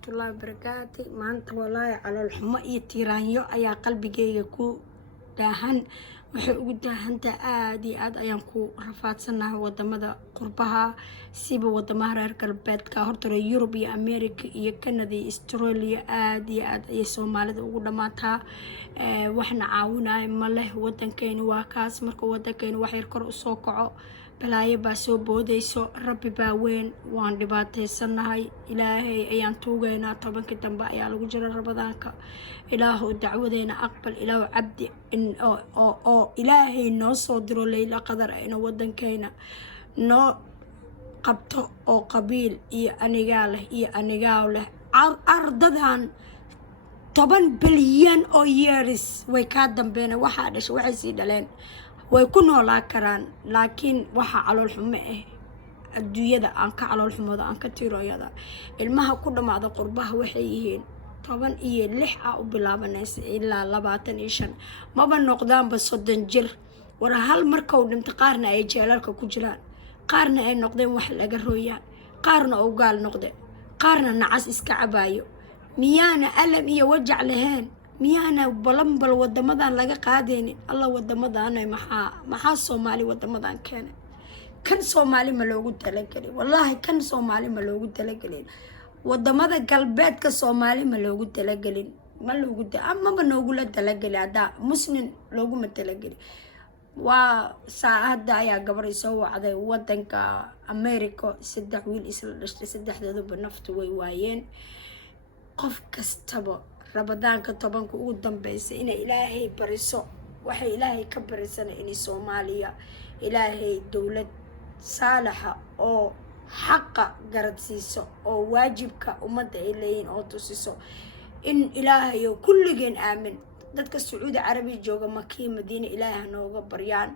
warahmatullahi wabarakatuh. Maanta walaahi calool xumo iyo tiiraanyo ayaa qalbigayga ku daahan. Waxay ugu daahantaa aad iyo aad ayaan ku rafaadsanahay wadamada qurbaha siba wadamaha reer galbeedka horta Yurub iyo America iyo Canada iyo Australia aad iyo aad ay Soomaalida ugu dhamaataa waxna caawinay ma leh wadankeena waa kaas marka wadankeena wax yar kor u soo kaco balaayo baa soo boodayso rabbi baa weyn waan dhibaataysanahay ilaahay ayaan tuugaynaa tobanka dambe ayaa lagu jira rabadaanka ilaahu dacwadeena aqbal ilaahu cabdi oo ilaahay noo soo diro leyla qadar ayna wadankeena noo qabto oo qabiil iyo anigaa leh iyo anigaa leh ardadan 10 bilyan oo years way ka dambeena waxa dhashay waxay sii dhaleen way ku noolaa karaan laakiin waxa calool xumo adduunyada aan ka calool xumooda aan ka tiirooyada ilmaha ku dhamaada qurbaha waxay yihiin 16 u bilaabanaysa ilaa 25 maba noqdaanba 30 jir war hal markuu dhinta qaarna ay jeelalka ku jiraan qaarna ay noqdeen wax laga rooyaan qaarna oo gaal noqdeen qaarna nacas iska cabaayo miyaana alam iyo wajac lahayn miyaana balambal wadamadan laga qaadeenin alla wadamadan maxaa Soomaali wadamadan keenay kan Soomaali ma loogu talagalay wallahi kan Soomaali ma loogu talagalay wadamada galbeedka Soomaali ma loogu talagalin ama ma noogu la talagalay hada muslim loogu ma talagalay waa saacada ayaa gabar soo wacday wadanka America 3 wiil isla dhashay saddexdooduba naftu way waayeen qof kastaba rabadaanka 10 ugu dambeysay in ilaahay bariso waxay ilaahay ka barisana in Soomaaliya ilaahay dawlad saalaxa oo xaqa garadsiiso oo waajibka umada ay leeyihiin oo tusiso in ilaahay kulligeen aamin dadka Sacuudi Carabi jooga Makii Madiina ilaahay nooga baryaan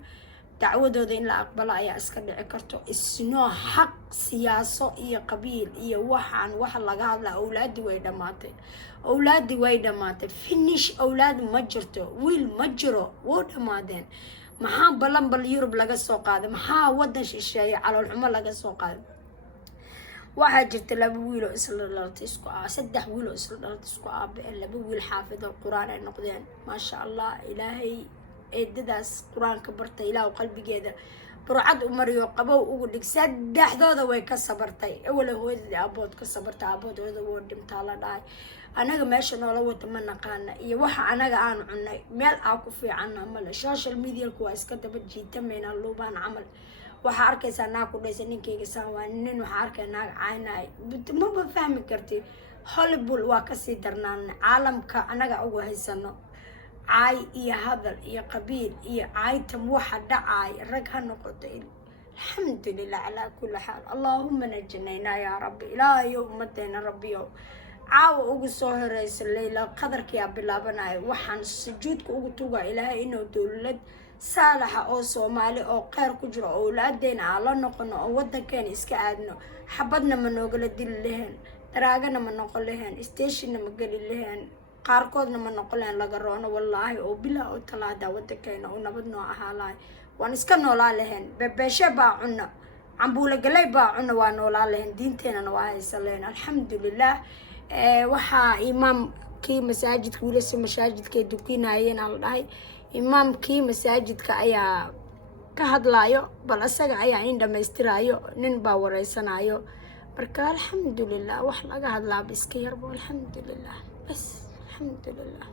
dacwadooda in la aqbalo ayaa iska dhici karto isnoo xaq siyaaso iyo qabiil iyo waxaan wax laga hadla awlaadi way dhamaatay finish awlaad ma jirto wiil ma jiro woo dhamaadeen maxaa balambal Yurub laga soo qaaday maxaa wadan shisheeye calool xumo laga soo qaaday waxaa jirta 2 wiil oo isla dhalatay isku 3 wiil oo isla dhalatay isku 2 wiil xaafid quraan ay noqdeen ma sha Allah ilaahay eedadaas quraanka bartay ilaahu qalbigeeda burcad u mariyo qabow ugu dhig saddexdooda way ka sabartay awal hooyadii abood ka sabartay aboodooda woo dhimtaa la dhaay anaga meesha noola wada ma naqaana iyo waxa anaga aan cunay meel aan ku fiicanna ma la social media ku iska daba jiitameena luubaan amal waxa arkaysaa naa ku dhaysan ninkeyga saawaannin waxa arkay naag caynay ma fahmi kartid Hollywood waa ka sii darnaan caalamka anaga ugu haysano عاي إيه هذا إيه قبيل إيه عايتم واحد دعاي رجها نقطة الحمد لله على كل حال اللهم نجنينا يا ربي لا يوم مدينا ربي يوم عاو أوجو صهر رئيس الليلة قدرك يا بلا بناي وحن سجودك أوجو توجا إلى إنه دولد صالحة أو صومالي أو قير كجرا أولادنا على نقنا أو وده كان إسكادنا حبضنا من نقول دل لهن تراجعنا من نقول لهن استيشنا مقل لهن qaarkoodna ma noqoleen laga roono wallahi oo bila oo talaada wadankeena oo nabad noo ahaalaay waan iska noolaa lahayn bebeeshe baa cunna cambuula galay baa cunna waa noolaa lahayn diinteenana waa haysaleen alxamdulillah waxa imaamkii masaajidka wiilasha masaajidka dukinayeen al dhahay imaamkii masaajidka ayaa ka hadlaayo bal asaga ayaa in dhameystiraayo nin baa wareysanayo marka alxamdulillah wax laga hadlaa iska yarbo alxamdulillah bas الحمد لله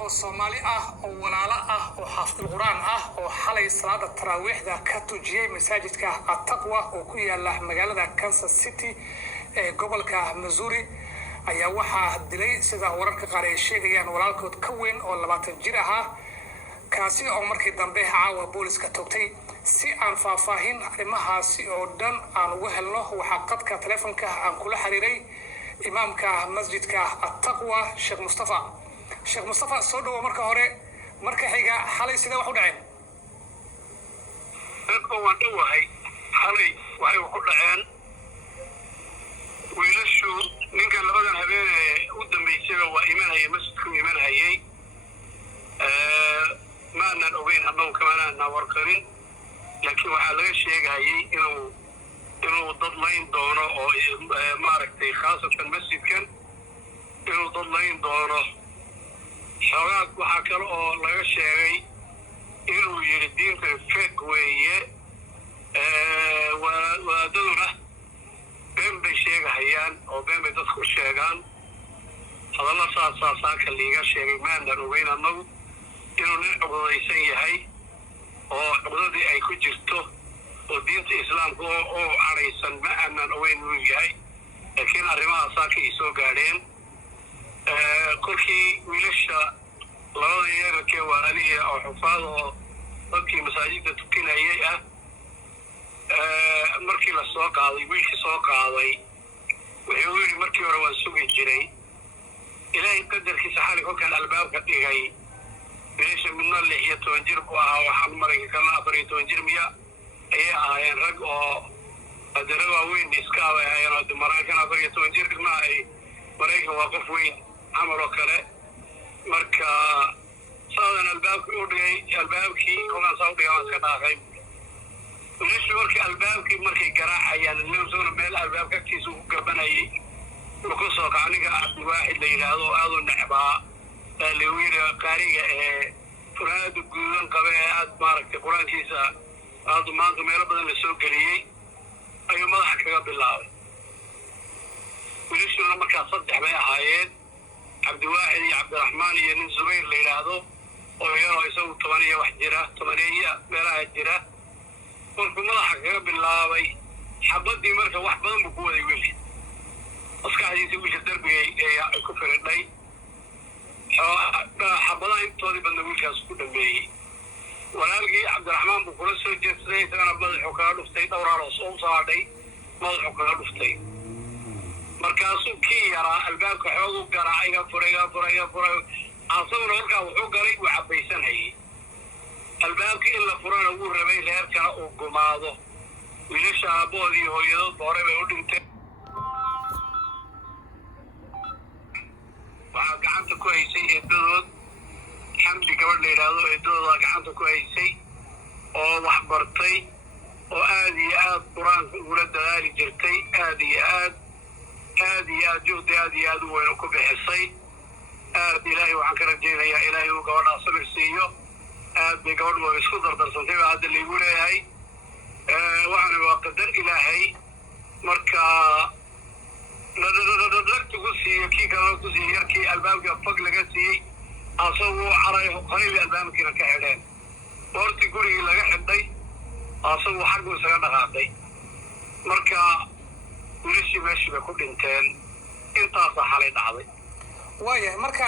oo Soomaali oo walaalo oo xaafid quraan oo xalay salaada taraawixda ka tujiyay masaajidka At-Taqwa oo ku yaala magaalada Kansas City ee gobolka Missouri ayaa waxa dilay sida wararka qaar ay sheegayaan walaalkood ka weyn oo 20 jir kaasi oo markii dambe caawa booliska toogtay si aan faahfaahin arrimahaasi oo dhan aan ugu helno waxa qadka telefoonka aan kula xiriiray imaamka masjidka At-Taqwa Sheikh Mustafa soo dhawo marka hore marka xiga xalay sida wax u dhaceen dadku waa dhawahay xalay waxay ku dhaceen wiilashu ninka labadan habeen u dambeysay waa imanayay masjidku imanayay ma aanan ogeyn hadhow kamaana warqarin laakiin waxaa laga sheegayay inuu dad layn doono oo maaragtay khaasatan masjidkan inuu dadlayn doono xoogaad waxaa kale oo laga sheegay inuu yidhi diinta fek weeye wadaadaduna been bay sheegahayaan oo been bay dadku u sheegaan hadalla saasaa saaka liiga sheegay maanan ogeyn annagu inuu nin cugdadaysan yahay oo cugdadii ay ku jirto oo diinta islaamka oo cadhaysan ma aanan ogeyn inuu yahay laakiin arrimaha saaka ay soo gaadheen kolkii wiilasha labada yeerarkee waalihii oo xufaad oo dadkii masaajidda tukinayay ah markii la soo qaaday wiilkii soo qaaday wuxuu yidhi markii hore waan sugi jiray ilaahay qadarkiisa xali kolkaan albaabka dhigay wiilasha midna 16 jir buu ahaa waxaan marayka kalena 14 jir miya ayay ahaayeen rag oo qadara waaweyn iska ahaayeen oo maraykan 14 jir dhigna ay maraykan waa qof weyn camal oo kale marka saadan albaabkii u dhigay albaabkii kolkaan saa u dhigay waan iska dhaafay wiilashu markii albaabkii markay garaacayaan newsona meel albaabka agtiisa u gabanayay wuxuu soo qaaniga waaxid la yidhaahdo oo aad u necbaa leewira qaariga ee furaada guudan qaba ee aad maaragtay quraankiisa aad maanta meelo badan la soo geliyey ayuu madaxa kaga bilaabay wiilashuna markaa 3 bay ahaayeen cabdiwaaxid iyo cabdiraxmaan iyo nin zubayr la yidhaahdo oo yaroo isagu 10 iyo wax jira 10 meelaha jira markuu madaxa kaga bilaabay xabadii marka wax badan buu ku waday wiilkii maskaxdiisa wiilka darbiga ay ku firidhay xabadaha intoodii badna wiilkaas ku dhameeyey walaalkii cabdiraxmaan buu kula soo jeedsaday isagana madaxuu kaga dhuftay dhowraaloos oo u saadhay madaxuu kaga dhuftay markaasuu kii yaraa albaabka xoogu garaacay iga furay asaguna halkaa wuxuu galay uu cabaysanayay albaabkii in la furana wuu rabay reerkana uu gumaado wiilasha aabbood iyo hooyadoodba hore bay u dhinteen waxaa gacanta ku haysay eedadood xamdi gabadh la yidhaahdo eedadoodaa gacanta ku haysay oo wax bartay oo aad iyo aad qur-aanka ugula dadaali jirtay aad iyo aad juhdi aad iyo aad u weyn ku bixisay aad ilaahay waxaan ka rajaynayaa ilaahay uu gabadhaa sabir siiyo aad bay gabadh waa isku dardarsantay baa hadda laygu leeyahay waxaana waa qadar ilaahay marka lagtugu siiyo kii kalena ku siiyo yarkii albaabka fog laga siiyey asaguu caray qalibi albaabkiina ka xidheen hortii gurigii laga xidhay asaguu xaggu isaga dhaqaaqay marka wiilashii meeshii bay ku dhinteen intaasaa xalay dhacday waayahay marka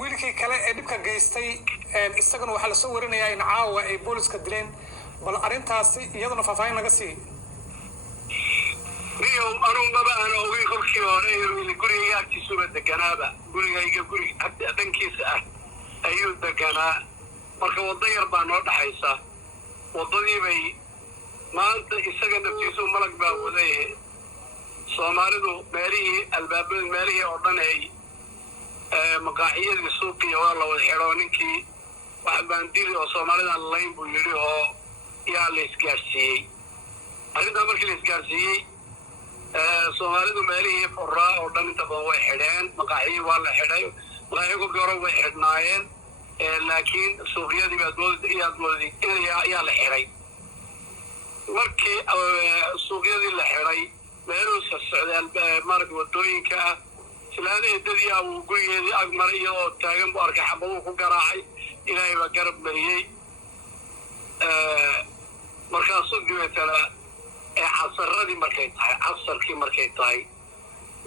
wiilkii kale ee dhibka geystay isaguna waxaa lasoo warinayaa in caawa ay booliska dileen bal arrintaasi iyaduna faahfaahin laga siiyey niyow anuu maba ana ogay kolkii hore gurigayga agtiisuba deganaaba gurigayga dhankiisa ah ayuu deganaa marka waddo yar baa noo dhaxaysa waddadii bay maanta isaga naftiisu malag baa waday soomaalidu meelihii albaabada meelihii oo dhan ay maqaaxiyadii suuqiya waa la wada xidho ninkii wax baandili oo soomaalidan layn buu yidhi oo yaa la isgaarsiiyey arrintaa markii la isgaarsiiyey soomaalidu meelihii furaa oo dhan inta badan way xidheen maqaaxiyii waa la xidhay maqaaxiyi kolkii hore way xidhnaayeen laakiin suuqyadii yaa la xidhay markii suuqyadii la xidhay meeluu socday maaragta waddooyinka ah islaana eedadii uu gurigeedii ag maray iyadoo taagan buu arkay xabaduu ku garaacay ilaahay baa garab mariyey markaasuu dibeetana casarkii markay tahay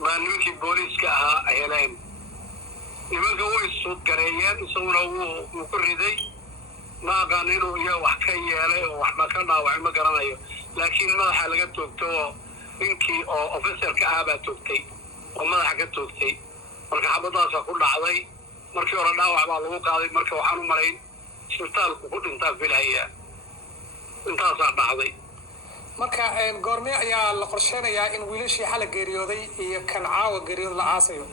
baa nimankii booliiska ahaa heleen nimanka way suudgareeyeen isaguna wuu ku riday ma aqaan inuu iyo wax ka yeelay oo waxba ka dhaawacay ma garanayo laakiin madaxa laga toogto oo ninkii oo officerka ah baa toogtay oo madaxa ka toogtay marka xabadaasaa ku dhacday markii hore dhaawac baa lagu qaaday marka waxaan u marayn isbitaalku ku dhintaa filaya intaasaa dhacday marka goormee ayaa la qorsheynayaa in wiilashii xala geeriyooday iyo kan caawa geeriyooda la aasayo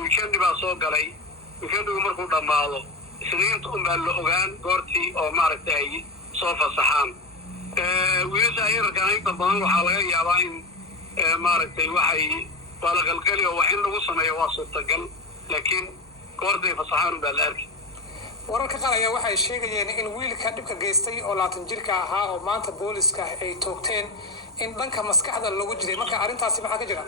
weekendi baa soo galay weekendigu markuu dhammaado isniinta unbaa la ogaan goortii oo maaragtay ay soo fasaxaan wiilasha yararkaan inta badan waxaa laga yaabaa in maaragtay waxay waa la qalqali oo wax in lagu sameeyo waa suurtagal laakiin goortay fasaxaan baa la arkay wararka qaar ayaa waxay sheegayeen in wiilka dhibka geystay oo 20 jirka ahaa oo maanta booliska ay toogteen in dhanka maskaxda lagu jiray marka arrintaasi maxaa ka jira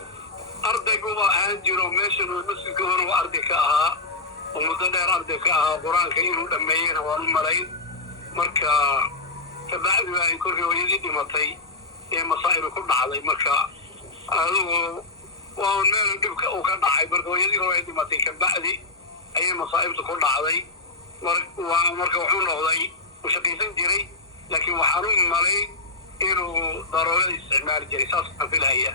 ardaygu waa ahaan jiro meeshan uu masjidka hore waa arday ka ahaa oo muddo dheer arday ka ahaa qur-aanka inuu dhammeeyena waan u malayn marka kabacdi waa ay korkii hooyadii dhimatay ee masaa'ib ku dhacday marka adigu waa meel dhibka uu ka dhacay marka hooyadii hore ay dhimatay kabacdi ayay masaa'ibtu ku dhacday marka wuxuu noqday uu shaqaysan jiray laakiin waxaan u malay inuu daroogada isticmaali jiray saas aan filaya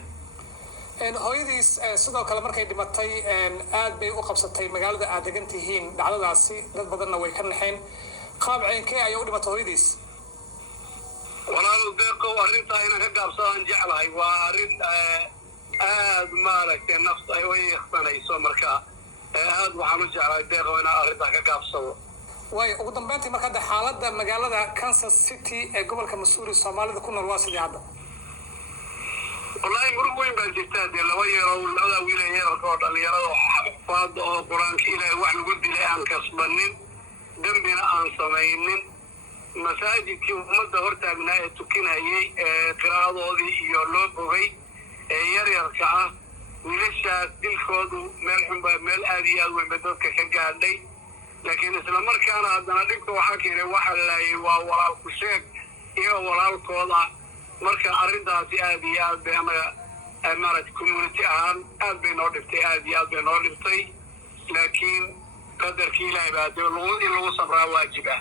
hooyadiis sidoo kale markay dhimatay aad bay u qabsatay magaalada aad degan tihiin dhacdadaasi dad badanna way ka naxeen qaab ceenkee ayay u dhimatay hooyadiis walaal deeqow arrintaa inaan ka gaabsadaan jeclahay waa arrin aad maaragtay nafta ay u iiqsanayso marka aad waxaan u jeclahay deeqow inaan arrintaa ka gaabsado way ugu dambeyntii marka hadda xaaladda magaalada Kansas City ee gobolka Missouri Soomaalida ku nool waa sidii hadda والله مرق وين بالجتاد يلا ويروا ولا ولا يركض اللي يروا فاض أو قرآن إلى واحد قد لي عن كسبنين دمنا عن سماينين مساجد كيف مدة هرت من هاي تكين هاي قراءة هذه يولو بغي يركع وليش تلخذ ملحم بمل أدي أو بدك كجادي لكن إسلام كان عندنا دكتور وحكي واحد لا ولا الكشك ولا القضاء marka arrintaasi aad iyo aad bay anaga maaragtay community ahaan aad bay noo dhibtay aad iyo aad bay noo dhibtay laakiin qadarkii ilaahay baa in lagu sabraa waajib ah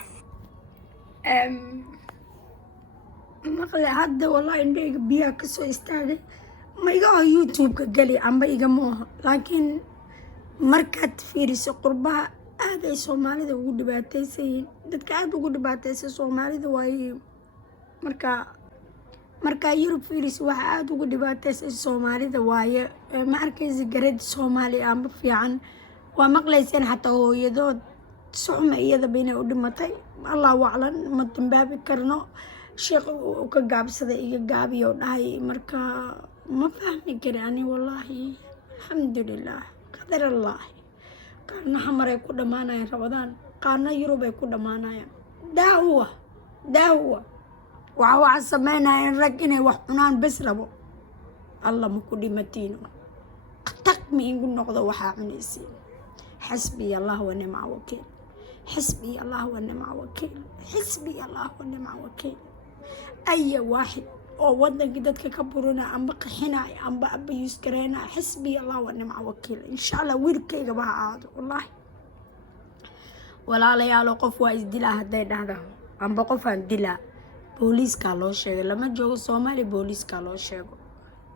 maqle hadda wallahi indhayga biyaha kasoo istaagay ma iga oo youtube-ka geli amba igama oho laakiin markaad fiiriso qurbaha aad ay soomaalida ugu dhibaataysan yihiin dadka aad ugu dhibaataysan soomaalida waaye marka Yurub fiiris waxa aad ugu dhibaataysan Soomaalida waaye ma arkaysi garad Soomaali amba fiican waa maqlayseen hatta hooyadood suxma iyada bayna u dhimatay Allah waclan ma dambaabi karno sheekh uu ka gaabsaday iga gaabiyo dhahay marka ma fahmi karani wallahi alxamdulillah qadar Allah qaarna xamaray ku dhamaanayaan Ramadaan qaarna Yurub ay ku dhamaanayaan daawa waxaa sameynayaan rag inay wax cunaan bes rabo alla ma ku dhimatino qataq ma ingu noqdo waxaa cunaysiin xasbi allah wa nicma wakiil xasbi allah wa nicma wakiil xasbi allah wa nicma wakiil ay waaxid oo wadanka dadka ka buruna amba qixinay amba abiyus gareena xasbi allah wa nicma wakiil insha Allah wiilkayga baa aado wallahi walaalayaal qof waa isdilaa haday dhahdo amba qof aan dilaa booliiska loo sheegay lama joogo Soomaali booliiska loo sheego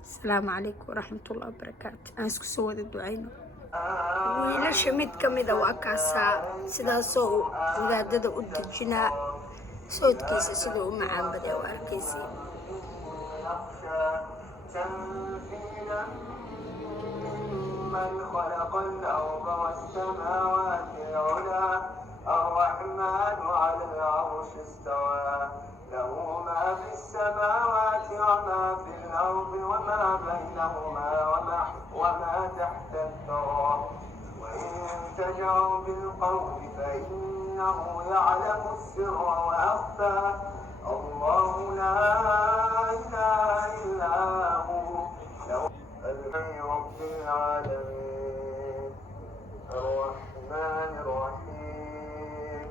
assalaamu calaykum waraxmatullaahi wabarakaatu aan isku soo wada ducayno wiilasha mid kamida waa kaasaa sidaasoo wadaadada u dejinaa soodkiisa sidoo u macaan baday oo arkaysi من خلق الأرض والسماوات العلى الرحمن على العرش استوى له ما في السماوات وما في الأرض وما بينهما وما تحت الثرى وإن تجعوا بالقول فإنه يعلم السر وأخفى الله لا إله إلا هو الحي رب العالمين الرحمن الرحيم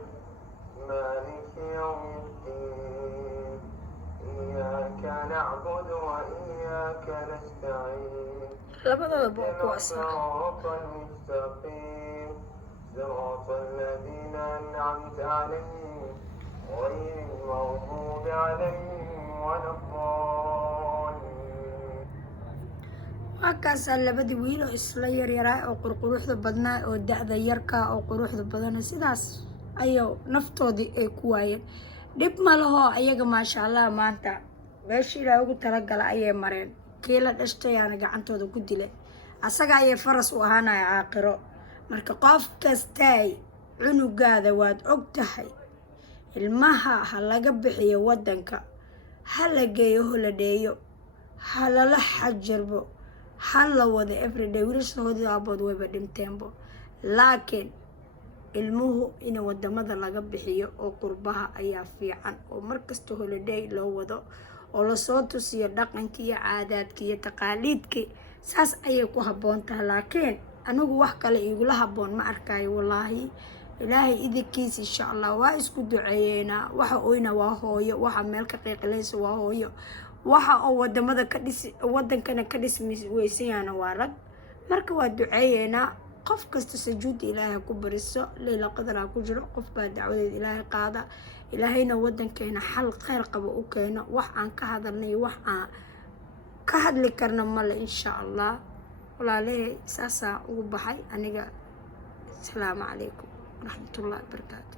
مالك يوم الدين إياك نعبد وإياك نستعين صراط المستقيم صراط الذين أنعمت عليهم غير المغضوب عليهم ولا الضالين وكاسا لبدي ويلو isla yaryaraa oo qurquruxda badnaa oo da'da yarka oo quruxda badan sidaas ayo naftoodii ay ku waayeen dib ma laho ayaga maasha Allah maanta meeshii Ilaahay ugu talagalay ayay mareen kiila dhashtayana gacantooda ku dilay asaga ay faras u ahaanay aakhiro marka qof kastay cunugaada waad ogtahay ilmaha ha laga bixiyo wadanka ha la geeyo holadeeyo ha la xajirbo hal la wada everyday wiilashooda aabood wayba dhinteenbo laakiin ilmuhu in wadamada laga bixiyo oo qurbaha ayaa fiican oo markasta holiday loo wado oo lasoo tusiyo dhaqankii iyo caadaadkii iyo taqaaliidkii saas ayay ku habboon tahay laakiin anigu wax kale igula habboon ma arkayo wallaahi ilaahay idinkiisa insha allah waa isku duceeyeynaa waxa oyna waa hooyo waxa meel ka qiiqilaysa waa hooyo waxa oo wadamada ka dhis wadankana ka dhismaysanyaana waa rag marka waa duceeyeynaa qof kasta sujuud ilaahay ku bariso leela qadar ku jiro qof baa dacwadeed ilaahay qaada ilaahayna wadankeena xal khayr qabo u keeno wax aan ka hadalnay wax aan ka hadli karna male insha allah walaalay saasa ugu baxay aniga. السلام عليكم ورحمة الله وبركاته.